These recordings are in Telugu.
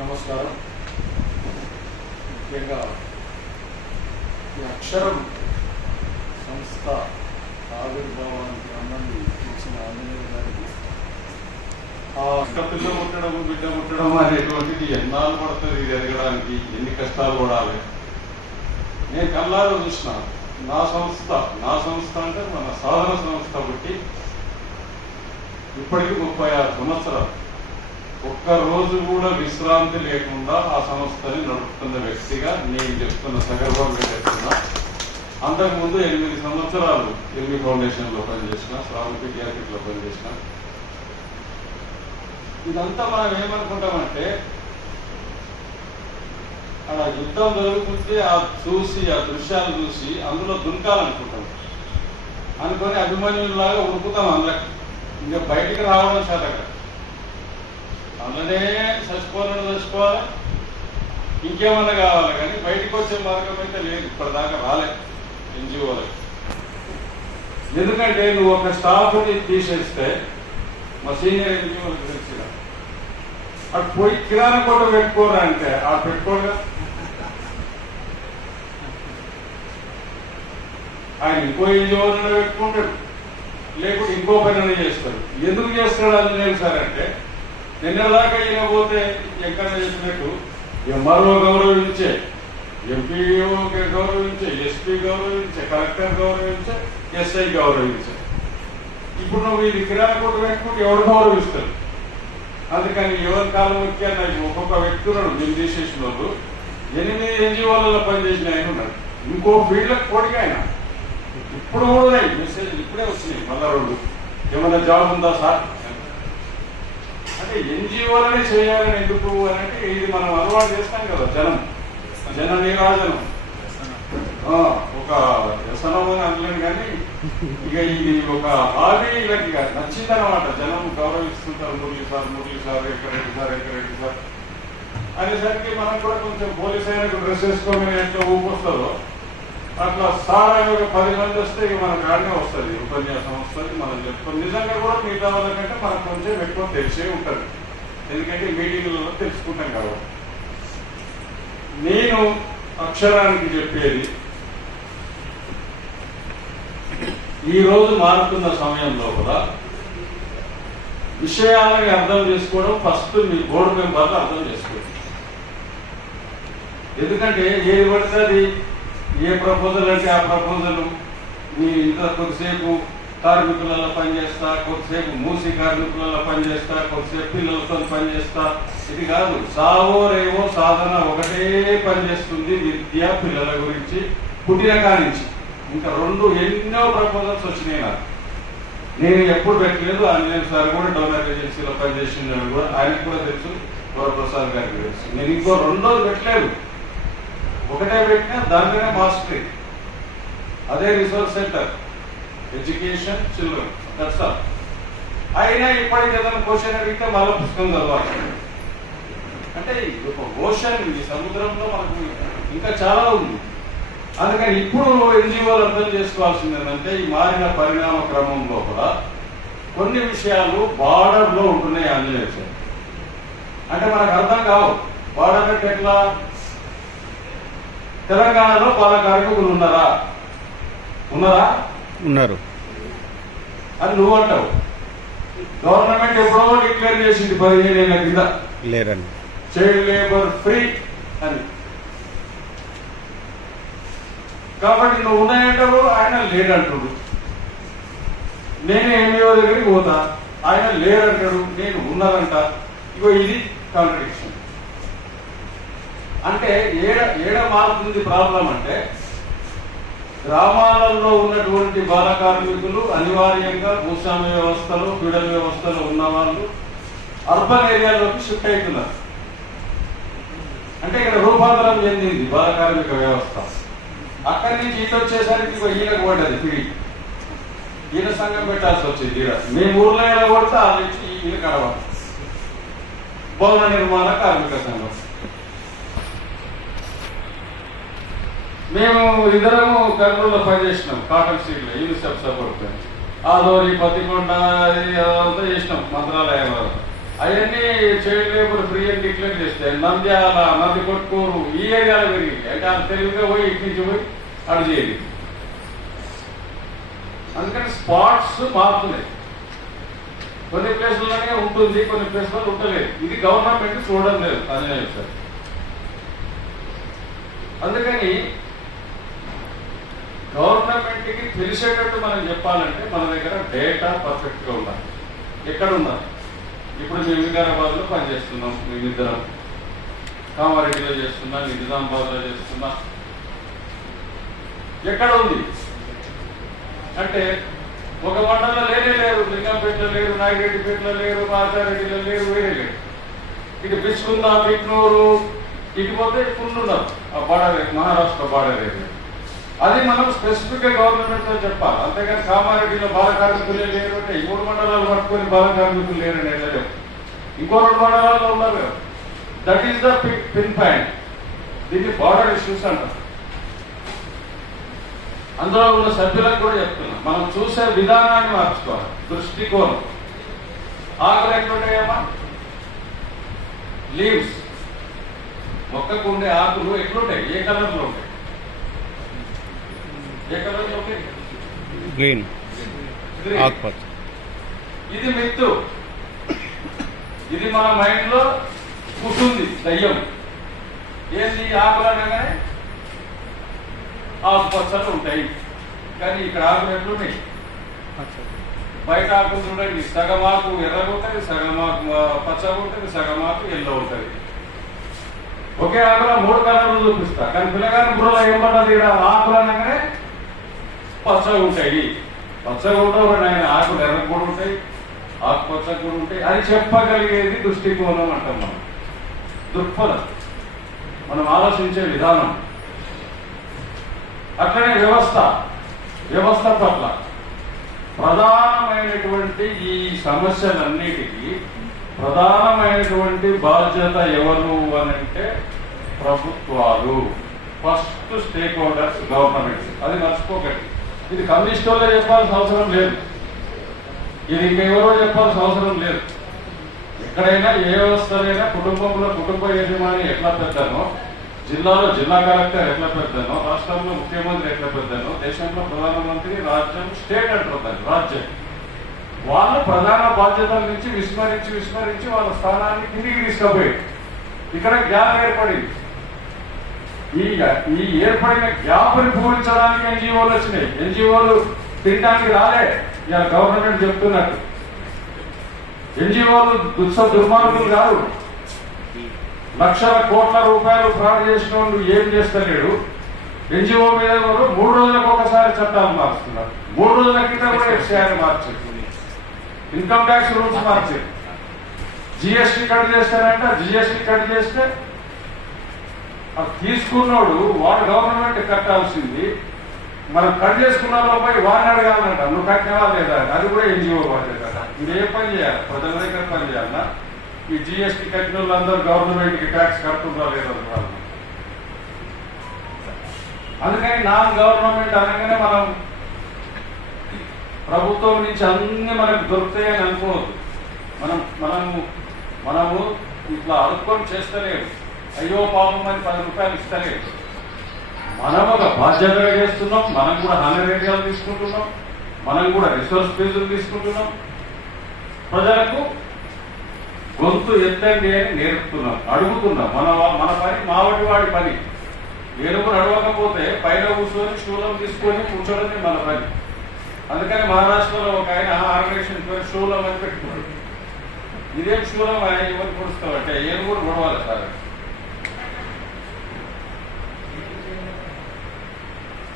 నమస్కారం. ముఖ్యంగా ఈ అక్షరం సంస్థ ఆవిర్భావానికి సంబంధి ఇచ్చిన ఆంజనేయ గారికి. ఆ ఒక్క పిల్ల పుట్టడం బిడ్డ పుట్టడం అనేటువంటిది ఎన్నాళ్ళు పడుతుంది ఇది ఎదగడానికి ఎన్ని కష్టాలు పడాలి? నేను కల్లారో చూసిన నా సంస్థ నా సంస్థ అంటే మన సాధన సంస్థ బట్టి ఇప్పటికి ముప్పై ఆరు సంవత్సరాలు. ఒక్క రోజు కూడా విశ్రాంతి లేకుండా ఆ సంస్థని నడుపుతున్న వ్యక్తిగా నేను చెప్తున్న సగర్వంగా చెప్తున్నా. అంతకుముందు ఎనిమిది సంవత్సరాలు ఎల్మి ఫౌండేషన్లో పనిచేసిన శ్రావణ విద్యార్థిలో పనిచేసిన. ఇదంతా మనం ఏమనుకుంటామంటే అక్కడ యుద్ధం జరుగుతుంటే ఆ చూసి ఆ దృశ్యాలు చూసి అందులో దునకాలనుకుంటాం అనుకొని అభిమన్యులాగా ఉరుకుతాం అందరికి ఇంకా బయటికి రావడం చేతగా అందులోనే చచ్చిపోవాలని చచ్చిపోవాలి? ఇంకేమన్నా కావాలి కానీ బయటికి వచ్చే మార్గం అయితే లేదు. ఇప్పటిదాకా రాలేదు ఎన్జిఓలకి. ఎందుకంటే నువ్వు ఒక స్టాఫ్ని తీసేస్తే మా సీనియర్ ఎన్జిఓలకు తెలిసిన అటు పోయి కిరాణా కూడా పెట్టుకోరా అంటే ఆ పెట్టుకోగా ఆయన ఇంకో ఎన్జిఓనైనా పెట్టుకుంటాడు. లేకుంటే ఇంకో పని చేస్తాడు. ఎందుకు చేస్తాడు అని నేను సార్ అంటే నిన్నదాకా ఈయన పోతే ఎక్కడ చేసినట్టు? ఎంఆర్ఓ గౌరవించే ఎంపీఓ గౌరవించే ఎస్పీ గౌరవించే కలెక్టర్ గౌరవించే ఎస్ఐ గౌరవించే. ఇప్పుడు నువ్వు ఇది కిరాణా పెట్టుకుంటే ఎవరు గౌరవిస్తారు? అందుకని ఎవరి కాలం ముఖ్య ఒక్కొక్క వ్యక్తులను నేను తీసేసిన వాళ్ళు ఎనిమిది ఎన్జిఓలలో పనిచేసిన ఆయన ఉన్నాడు. ఇంకో ఫీల్డ్ కోడిగా ఆయన. ఇప్పుడు కూడా ఉన్నాయి. మెసేజ్ ఇప్పుడే వచ్చినాయి మళ్ళా రెండు. ఏమైనా జాబ్ ఉందా సార్? అంటే ఎన్జిఓలని చేయాలని ఎందుకు అని అంటే ఇది మనం అలవాటు చేస్తాం కదా జనం. జన నీరాజనం ఆ, ఒక వ్యసనం అని అనలేను కానీ ఇక ఇది ఒక హాబీ వీళ్ళకి నచ్చిందనమాట జనం గౌరవిస్తుంటారు. Murali sir Murali sir Ekkareddy sir Ekkareddy sir అనేసరికి మనం కూడా కొంచెం పోలీస్ అయిన డ్రెస్ వేసుకోమని ఎట్లా ఊపొస్తుందో అట్లా సార్ ఒక పది మంది వస్తే ఇక మన కాడనే వస్తుంది. ఉపన్యాసం వస్తుంది మనం చెప్తాం. నిజంగా కూడా మిగతా వాళ్ళకంటే మనకు కొంచెం ఎక్కువ తెలిసే ఉంటుంది. ఎందుకంటే మీటింగ్లలో తెలుసుకుంటాం కాబట్టి. నేను అక్షరానికి చెప్పేది ఈ రోజు మారుతున్న సమయంలో కూడా విషయాలని అర్థం చేసుకోవడం ఫస్ట్ మీ బోర్డు మెంబర్లు అర్థం చేసుకోండి. ఎందుకంటే ఏది పడితే ఏ ప్రపోజల్ అంటే ఆ ప్రపోజల్ మీ ఇంత కొద్దిసేపు కార్మికులలో పనిచేస్తా కొద్దిసేపు మూసి కార్మికులలో పనిచేస్తా కొద్దిసేపు పిల్లలతో పనిచేస్తా. ఇది కాదు సావో రేవో సాధన ఒకటే పనిచేస్తుంది విద్య పిల్లల గురించి పుట్టిన కానించి ఇంకా రెండు ఎన్నో ప్రపోజల్స్ వచ్చినాయి నాకు. నేను ఎప్పుడు పెట్టలేదు ఆంజనేయ సార్ కూడా డోనర్ ఏజెన్సీలో పనిచేసిందని కూడా ఆయనకు కూడా తెలుసు వరప్రసాద్ గారికి తెలుసు. నేను ఇంకో రెండోది పెట్టలేదు. ఒకటే పెట్టినా దానిలోనే మాస్టరీ అదే resource centre education children that's all అయినా ఇప్పటికి ఏదైనా క్వశ్చన్ అడిగితే మళ్ళీ పుస్తకం చదవాలి. అంటే ఒక ఓషన్ ఈ సముద్రంలో మనకు ఇంకా చాలా ఉంది. అందుకని ఇప్పుడు ఎన్జిఓలు అర్థం చేసుకోవాల్సింది ఏంటంటే ఈ మారిన పరిణామ క్రమంలో కూడా కొన్ని విషయాలు బార్డర్లో ఉంటున్నాయి ఆంజనేయ అంటే మనకు అర్థం కావు. బార్డర్ అంటే ఎట్లా? తెలంగాణలో పాల కార్మికులు ఉన్నారా? ఉన్నారా? ఉన్నారు. అని నువ్వు అంటావు. గవర్నమెంట్ ఎప్పుడో డిక్లేర్ చేసింది పదిహేను ఏళ్ళ కింద. లేరండి చైల్డ్ లేబర్ ఫ్రీ అని. కాబట్టి నువ్వు ఉన్నాయంటావు ఆయన లేడంటాడు. నేను ఎంఈఓ దగ్గరికి పోతా ఆయన లేరంటాడు నేను ఉన్నానంట. ఇగో ఇది కాంట్రడిక్షన్. అంటే ఏడ ఏడ మారుతుంది ప్రాబ్లం అంటే గ్రామాలలో ఉన్నటువంటి బాల కార్మికులు అనివార్యంగా భూస్వామ్య వ్యవస్థలు బిడల వ్యవస్థలు ఉన్న వాళ్ళు అర్బన్ ఏరియాలోకి షిఫ్ట్ అవుతున్నారు. అంటే ఇక్కడ రూపాంతరం చెందింది బాల కార్మిక వ్యవస్థ. అక్కడి నుంచి ఈత వచ్చేసరికి ఇగో ఈయనకు పడ్డది పిడి ఈయన సంఘం పెట్టాల్సి వచ్చింది ఈడ. మేము ఊర్లో ఎలా కొడితే ఆ నుంచి ఈయన కడవాలి భవన నిర్మాణ కార్మిక సంఘం. మేము ఇద్దరము కర్నూలులో పనిచేసినాం కాటన్ స్ట్రీట్లో యూనిసెఫ్ సపోర్ట్ ఆదోరి పత్తికొండ అది అదంతా చేసినాం మంత్రాలయం వాళ్ళు అవన్నీ చైల్డ్ లేబర్ ఫ్రీ అని డిక్లేర్ చేస్తే నంద్యాల నంది కొట్టుకోరు ఈ ఏరియాలో పెరిగింది. అంటే అది తెలివిగా పోయి ఇటు నుంచి పోయి అటు చేయాలి అందుకని స్పాట్స్ మారుతున్నాయి. కొన్ని ప్లేసుల్లోనే ఉంటుంది కొన్ని ప్లేసుల్లో ఉండలేదు. ఇది గవర్నమెంట్ చూడడం లేదు అని సార్. అందుకని గవర్నమెంట్కి తెలిసేటట్టు మనం చెప్పాలంటే మన దగ్గర డేటా పర్ఫెక్ట్గా ఉండాలి. ఎక్కడ ఉన్నారు ఇప్పుడు మేము వికారాబాద్లో పనిచేస్తున్నాం మేమిద్దరం కామారెడ్డిలో చేస్తున్నా నిజామాబాద్లో చేస్తున్నా. ఎక్కడ ఉంది? అంటే ఒక మండలంలో లేనే లేరు లింగంపేటలో లేరు నాగిరెడ్డిపేటలో లేరు మాతారెడ్డిలో లేరు వేరే లేరు. ఇటు బిచ్చుకుంద బిక్నూరు ఇటు పోతే ఫుల్ ఉన్నారు ఆ బార్డర్ మహారాష్ట్ర బార్డర్ ఏరియా. అది మనం స్పెసిఫిక్గా గవర్నమెంట్తో చెప్పాలి. అంతేగాని కామారెడ్డిలో బాల కార్మికులే లేరు అంటే ఈ మూడు మండలాలు పట్టుకొని బాల కార్మికులు లేరని వెళ్ళలేము ఇంకో రెండు మండలాల్లో ఉన్నారు that is the pin point దీన్ని బార్డర్ ఇష్యూస్ అంటారు. అందులో ఉన్న సభ్యులకు కూడా చెప్తున్నాం. మనం చూసే విధానాన్ని మార్చుకోవాలి. దృష్టికోణం. ఆకులు ఎట్లుంటాయమ్మా లీవ్స్ మొక్కకు ఉండే ఆకులు ఎట్లుంటాయి ఏ ఏ కలర్లో ఉంటాయి? గ్రీన్. ఆకుపచ్చ. ఇది మిత్తు. ఇది మన మైండ్లో కూర్చుంది దయ్యం. ఏంది ఆకులు అనగానే? ఆకుపచ్చలు ఉంటాయి. కానీ ఇక్కడ ఆకులు ఎట్లున్నాయి బయట ఆకులు చూడండి. సగం ఆకు ఎర్రగా ఉంటుంది సగం ఆకు ఆ, పచ్చగా ఉంటుంది సగం ఆకు ఎల్లో ఉంటుంది. ఒకే ఆకులో మూడు కలర్లు చూపిస్తా. కానీ పిల్లగాని బుర్రలో ఏం పడ్డది ఇక్కడ. ఆకులు అనగానే పచ్చగా ఉంటాయి పచ్చగా ఉండవు ఆయన ఆకులు ఎర్ర కూడా ఉంటాయి ఆకుపచ్చ కూడా ఉంటాయి. అది చెప్పగలిగేది దృష్టికోణం అంటాం మనం. దృక్పథం. మనం ఆలోచించే విధానం. అట్లనే వ్యవస్థ. వ్యవస్థ పట్ల ప్రధానమైనటువంటి ఈ సమస్యలన్నిటికీ ప్రధానమైనటువంటి బాధ్యత ఎవరు అని అంటే ప్రభుత్వాలు. ఫస్ట్ స్టేక్ హోల్డర్స్ గవర్నమెంట్స్ అది మర్చిపోకండి. ఇది కమ్యూనిస్ట్ వాళ్ళే చెప్పాల్సిన అవసరం లేదు. ఇది ఇంకెవరో చెప్పాల్సిన అవసరం లేదు. ఎక్కడైనా ఏ వ్యవస్థలైనా కుటుంబంలో కుటుంబ యజమాని ఎట్లా పెద్దనో జిల్లాలో జిల్లా కలెక్టర్ ఎట్లా పెద్దనో రాష్ట్రంలో ముఖ్యమంత్రి ఎట్లా పెద్దనో దేశంలో ప్రధానమంత్రి రాజ్యం స్టేట్ అంటారు దాన్ని రాజ్యం. వాళ్ళ ప్రధాన బాధ్యతల నుంచి విస్మరించి విస్మరించి వాళ్ళ స్థానాన్ని కిందికి తీసుకుపోయి ఇక్కడ గ్యాప్ ఏర్పడింది. ఈ ఈ ఏర్పడిన గ్యాప్ని పూరించడానికి ఎన్జిఓలు వచ్చినాయి ఎన్జిఓలు తినడానికి రాలే ఇలా గవర్నమెంట్ చెప్తున్నట్టు. ఎన్జిఓలు దుస్స దుర్మార్గులు కాదు. లక్షల కోట్ల రూపాయలు ఫ్రాడ్ చేసిన వాళ్ళు ఏం చేస్తలేడు. ఎన్జిఓ మీద మూడు రోజులకు ఒకసారి చట్టాలు మారుస్తున్నారు మూడు రోజుల క్రితం కూడా ఎఫ్సిఆర్ మార్చారు ఇన్కమ్ ట్యాక్స్ రూల్స్ మార్చారు జిఎస్టీ కట్ చేస్తారంట జిఎస్టీ కట్ చేస్తే అది తీసుకున్నోడు వాడు గవర్నమెంట్ కట్టాల్సింది. మనం కట్ చేసుకున్న లోపల వాడిని అడగాలంట. నువ్వు కట్టినవా లేదా అది కూడా ఎన్జిఓ బాధ్యత ఇది ఏ పని చేయాలి? ప్రజల దగ్గర పని చేయాలన్నా ఈ జిఎస్టీ కట్టిన వాళ్ళందరూ గవర్నమెంట్కి ట్యాక్స్ కడుతుందా లేదా అందుకని నాన్ గవర్నమెంట్ అనగానే మనం ప్రభుత్వం నుంచి అన్ని మనకు దొరుకుతాయని అనుకోవద్దు. మనం మనము మనము ఇట్లా అనుకోని చేస్తలేము. అయ్యో పాపం అని పది రూపాయలు ఇస్తలేదు మనం ఒక బాధ్యతగా చేస్తున్నాం మనం కూడా హానరేరియాలు తీసుకుంటున్నాం మనం కూడా రిసోర్స్ ఫీజులు తీసుకుంటున్నాం. ప్రజలకు గొంతు ఎత్తండి అని నేర్పుతున్నాం అడుగుతున్నాం. మన వా- మన పని మావటి వాడి పని. ఏనుగు నడవకపోతే పైన కూర్చొని శూలం తీసుకొని కూర్చోడమే మన పని. అందుకని మహారాష్ట్రలో ఒక ఆయన ఆర్గనైజేషన్ పేరు శూలం అని పెట్టుకున్నాడు. ఇదేం శూలం ఆయన ఎవరు పొడుస్తామంటే ఏనుగురు గొడవాలి సార్.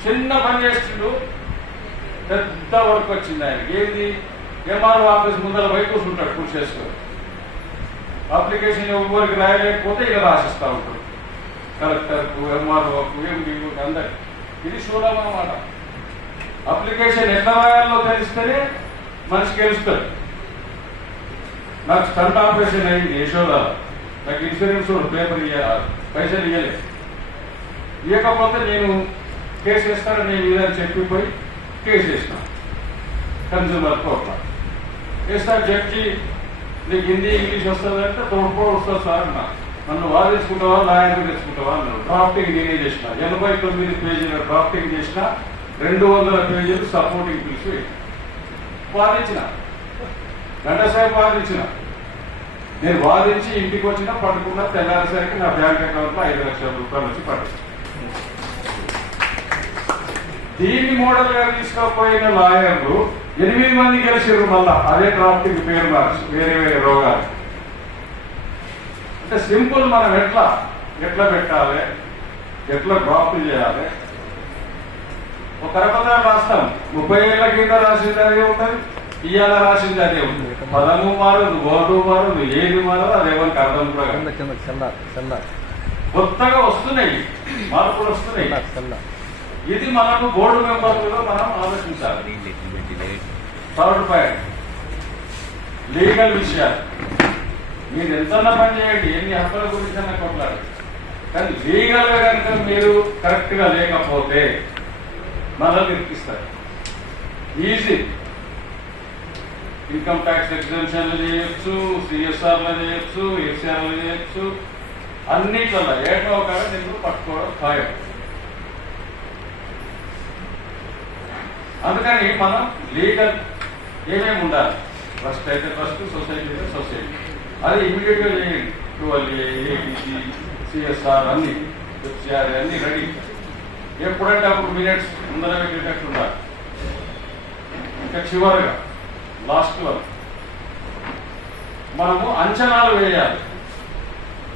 చిన్న పని చేస్తుండు పెద్ద వర్క్ వచ్చింది ఆయనకి. ఏది ఎంఆర్ఓ ఆఫీస్ ముందర పోయి కూర్చుంటాడు కూర్చు చేసుకొని. అప్లికేషన్ ఎవరికి రాయలేకపోతే ఇలా రాసిస్తా ఉంటాడు. కలెక్టర్కు ఎంఆర్ఓకు ఎంపీకు అందరికి. ఇది చూడాలి అన్నమాట. అప్లికేషన్ ఎట్లా రాయాలో తెలిస్తేనే మనిషి గెలుస్తాడు. నాకు స్టంట్ ఆపరేషన్ అయింది యశోదా. నాకు ఇన్సూరెన్స్ పేపర్ ఇవ్వాలి పైసలు ఇవ్వలేదు ఇవ్వకపోతే నేను కేసు వేస్తారని నేను ఇదని చెప్పిపోయి కేసు వేసిన కన్జ్యూమర్ కోర్టులో. వేస్తా జడ్జి నీకు హిందీ ఇంగ్లీష్ వస్తుందంటే తోడుకో వస్తుంది సార్ నా నన్ను వాదించుకుంటావా? లాయర్ తెచ్చుకుంటావా? అన్నాడు. డ్రాఫ్టింగ్ నేనే చేసిన. ఎనభై తొమ్మిది పేజీల డ్రాఫ్టింగ్ చేసిన రెండు వందల పేజీలు సపోర్టింగ్ పిలిచి వాదించిన. గంటసేపు వాదించిన. నేను వాదించి ఇంటికి వచ్చినా పట్టుకున్నా తెల్లారిసరికి నా బ్యాంక్ అకౌంట్లో ఐదు లక్షల రూపాయలు వచ్చి పడుతుంది దీన్ని మోడల్గా తీసుకుపోయిన లాయర్లు ఎనిమిది మంది గెలిచారు మళ్ళా. అదే డ్రాఫ్టింగ్ పేరు మార్చి వేరే వేరే రోగాలు. అంటే సింపుల్ మనం ఎట్లా? ఎట్లా పెట్టాలి? ఎట్లా డ్రాప్ చేయాలి? ఒక రకంగా రాస్తాం. ముప్పై ఏళ్ళ కింద రాసింది అదే ఉంటుంది. ఇవాళ రాసింది అదే ఉంటుంది. పదము మారదు బోర్డు మారదు ఏది మారదు అది ఎవరికి అర్థం కూడా కొత్తగా వస్తున్నాయి. మార్పులు వస్తున్నాయి. ఇది మనకు బోర్డు మెంబర్లుగా మనం ఆలోచించాలి. థర్డ్ పాయింట్ లీగల్ విషయాలు. మీరు ఎంతన్నా పని చేయండి ఎన్ని హక్కుల గురించి అన్న కొట్లాడు కానీ లీగల్గా కనుక మీరు కరెక్ట్గా లేకపోతే మనల్ని ఇరికిస్తారు ఈజీ. ఇన్కమ్ ట్యాక్స్ ఎగ్జామ్షన్లు చేయొచ్చు సిఎస్ఆర్లు చేయొచ్చు ఎఫ్సిఆర్లు చేయొచ్చు. అన్నిట్లలో ఏటో ఒక నిన్ను పట్టుకోవడం ఖాయం. అందుకని మనం లీగల్ ఏమేమి ఉండాలి? ఫస్ట్ అయితే ఫస్ట్ సొసైటీ అయితే సొసైటీ. అది ఇమీడియట్గా చేయండి twelve A B C C S R అన్ని ఎఫ్సిఆర్ అన్ని రెడీ. ఎప్పుడంటే అప్పుడు మినిట్స్ ముందర పెట్టేటట్టు ఉండాలి. ఇంకా చివరిగా లాస్ట్ వరకు మనము అంచనాలు వేయాలి.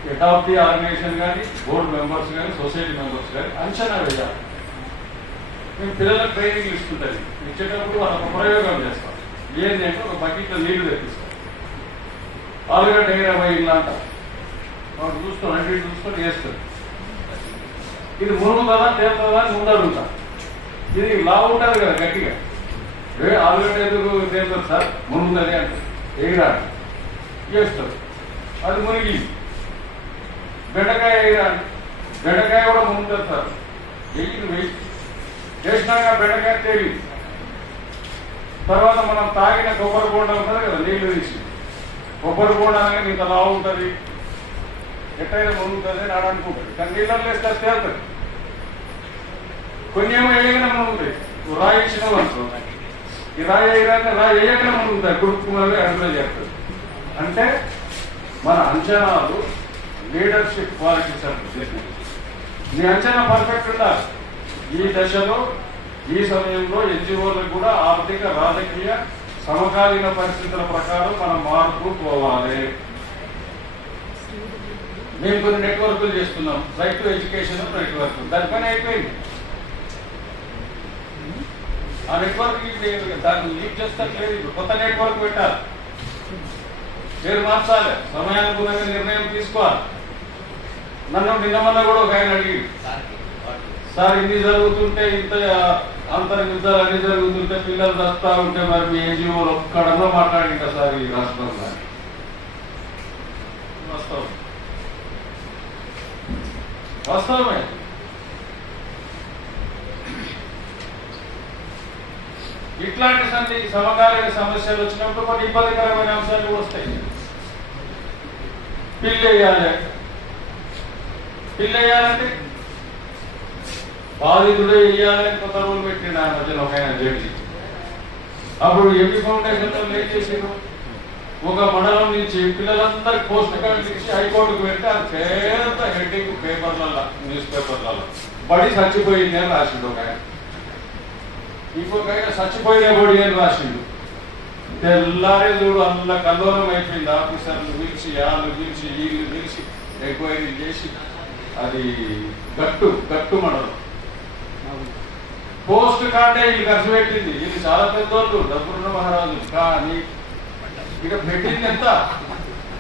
హెడ్ ఆఫ్ ది ఆర్గనైజేషన్ కానీ బోర్డు మెంబర్స్ కానీ సొసైటీ మెంబర్స్ కానీ అంచనా వేయాలి. మేము పిల్లలకు ట్రైనింగ్ ఇస్తుంటుంది. ఇచ్చేటప్పుడు వాళ్ళ ఒక ప్రయోగం చేస్తాం ఏంటి అంటే ఒక బకెట్లో నీళ్ళు తెప్పిస్తాం ఆలుగడ్డ ఇరవై ఇల్లు అంట వాడు చూస్తాం అంటే చూసుకొని వేస్తారు ఇది మురుగుతుందా తేలుతుందా? అని ముందు అడుగుతా ఇది లావు ఉంటుంది కదా గట్టిగా. ఏ ఆలుగడ్డ ఎందుకు తేలుతుంది సార్? మురుగుతుంది అంటే ఎగిరా చేస్తారు. అది మునిగి. బెండకాయ ఎగిరా బెండకాయ కూడా ముందు సార్. ఎగిరి వెయ్యి చేసినాక బెండకాయ తేలి. తర్వాత మనం తాగిన కొబ్బరి బోండ ఉంటుంది కదా నీళ్ళు తీసి. కొబ్బరి బోండ అనగానే ఇంత లావు ఉంటుంది. ఎట్టయినా మునుగుతుంది అని ఆడ అనుకుంటుంది. కానీ నీళ్ళలో వేస్తే తేలుతుంది. కొన్ని ఏమో వేయగానే మునుగుతాయి రాయి ఇచ్చిన అనుకో. ఈ రాయి వేయగానే రాయి వేయగానే మునుగుతాయి కుడుక్కుమని అడుగులో చేస్తుంది అంటే మన అంచనాలు లీడర్షిప్ క్వాలిటీస్ అంటే మీ అంచనా పర్ఫెక్ట్ ఉండాలి. ఈ దశలో ఈ సమయంలో ఎన్జిఓలకు కూడా ఆర్థిక రాజకీయ సమకాలీన పరిస్థితుల ప్రకారం మనం మార్పు పోవాలి. మేము కొన్ని నెట్వర్క్లు చేస్తున్నాం. Right to education network. దానిపైన అయిపోయింది. ఆ నెట్వర్క్ దాన్ని లీక్ చేస్తట్లేదు. ఇప్పుడు కొత్త నెట్వర్క్ పెట్టాలి. పేరు మార్చాలి. సమయానుకూలంగా నిర్ణయం తీసుకోవాలి. నన్ను నిన్న మొన్న కూడా ఒక ఆయన అడిగి సార్ ఇన్ని జరుగుతుంటే ఇంత అంతర్యుద్ధాలు అన్ని జరుగుతుంటే పిల్లలు దస్తా ఉంటే మరి మీ ఎన్జిఓలు ఒక్కడన్నా మాట్లాడిందా సార్ ఈ రాష్ట్రంలో వాస్తవం. వాస్తవమే. ఇట్లాంటి సంధి సమకాలీన సమస్యలు వచ్చినప్పుడు కొన్ని ఇబ్బందికరమైన అంశాలు వస్తాయి. పిల్లేయాలి. పిల్లేయాలంటే బాధితుడే వేయాలని కొత్త రూల్ పెట్టిండు ఆ మధ్యలో ఒక ఆయన జడ్జి. అప్పుడు ఎంపీ ఫౌండేషన్ వాళ్ళు ఏం చేసారు ఒక మండలం నుంచి పిల్లలందరికి పోస్ట్ కార్డులు ఇచ్చి హైకోర్టుకు పెడితే అది పేద హెడ్డింగ్ పేపర్లలో న్యూస్ పేపర్లలో బడి చచ్చిపోయింది అని రాసిండు ఒక ఆయన. ఇంకొక ఆయన చచ్చిపోయిన బడి అని రాసిండు. తెల్లారే చూడు అందులో కల్లోలం అయిపోయింది ఆఫీసర్లు పిలిచి వాళ్ళు పిలిచి వీళ్ళు పిలిచి ఎంక్వైరీ చేసి అది గట్టు గట్టు మండలం. పోస్ట్ కార్డే వీళ్ళు ఖర్చు పెట్టింది. వీళ్ళు చాలా పెద్దోళ్ళు డబ్బులున్న మహారాజు. కానీ ఇక పెట్టింది ఎంత?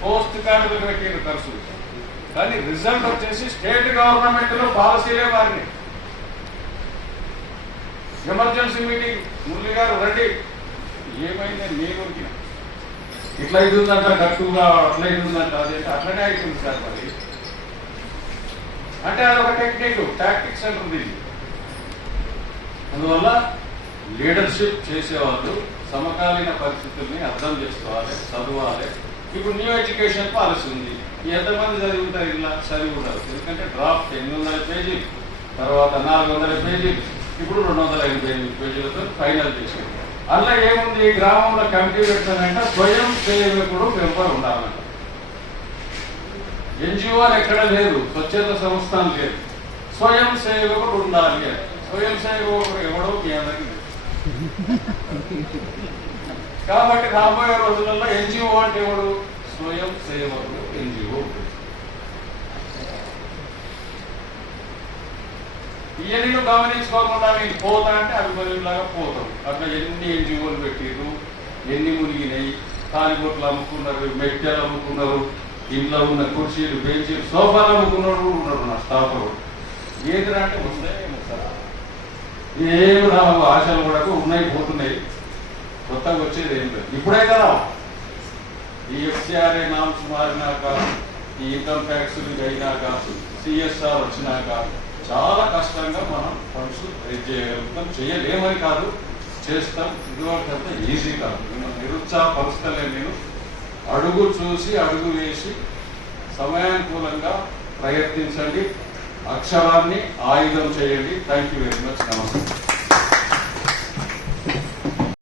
పోస్ట్ కార్డు పెట్టింది ఖర్చు. కానీ రిజల్ట్ వచ్చేసి స్టేట్ గవర్నమెంట్లో పాలసీలే మారినాయి. Emergency meeting. మురళి గారు రండి. ఏమైంది? నేను ఉరికిన ఇట్లా అవుతుందంట గట్టుగా అట్లా ఇది ఉందంట అదే అట్లనే అవుతుంది సార్ మరి. అంటే అదొక టెక్నిక్ టాక్టిక్స్ అంటుంది అందువల్ల లీడర్షిప్ చేసేవాళ్ళు సమకాలీన పరిస్థితుల్ని అర్థం చేసుకోవాలి చదవాలి. ఇప్పుడు న్యూ ఎడ్యుకేషన్ పాలసీ ఉంది. ఎంతమంది చదివి ఉంటారు ఇలా చదివి ఉండదు ఎందుకంటే డ్రాఫ్ట్ ఎనిమిది వందల పేజీలు తర్వాత నాలుగు వందల పేజీలు ఇప్పుడు రెండు వందల ఐదు ఎనిమిది పేజీలతో ఫైనల్ చేసి అందులో ఏముంది? గ్రామంలో కమిటీ పెట్టాలంటే స్వయం సేవకుడు మెంబర్ ఉండాలంట ఎన్జిఓ ఎక్కడ లేదు స్వచ్ఛంద సంస్థలు లేదు. స్వయం సేవకుడు ఉండాలి. అని ఎవడో మీ అందరికీ కాబట్టి రాబోయే రోజులలో ఎన్జిఓ అంటే ఎవడు? స్వయం సేవకుడు ఎన్జిఓ. ఇవన్నీ గమనించుకోకుండా మీకు పోతా అంటే అభిమన్యులాగా పోతాం. అట్లా ఎన్ని ఎన్జిఓలు పెట్టిండ్రు ఎన్ని మునిగినాయి తాలిబొట్లు అమ్ముకున్నారు మెట్టెలు అమ్ముకున్నారు ఇంట్లో ఉన్న కుర్చీలు బెంచీలు సోఫాలు అమ్ముకున్నారు కూడా ఉన్నారు నా స్టాఫ్ ఏది అంటే వస్తాయి ఏం రావు ఆశలు కూడా ఉన్నాయి పోతున్నాయి. కొత్తగా వచ్చేది ఏం లేదు. ఇప్పుడైతే రావు ఈ ఎఫ్సిఆర్ఏ నామ్స్ మారినాక ఈ ఇన్కమ్ ట్యాక్స్ అయినాక సిఎస్ఆర్ వచ్చినాక చాలా కష్టంగా మనం ఫండ్స్ రేజ్ చేయగలుగుతాం. చేయలేమని కాదు చేస్తాం. ఇదివరకు అంతా ఈజీ కాదు. నేను నిరుత్సాహపరుస్తలేను నేను. అడుగు చూసి అడుగు వేసి సమయానుకూలంగా ప్రయత్నించండి. అక్షరాన్ని ఆయుధం చేయండి. థ్యాంక్ యూ వెరీ మచ్ నమస్తే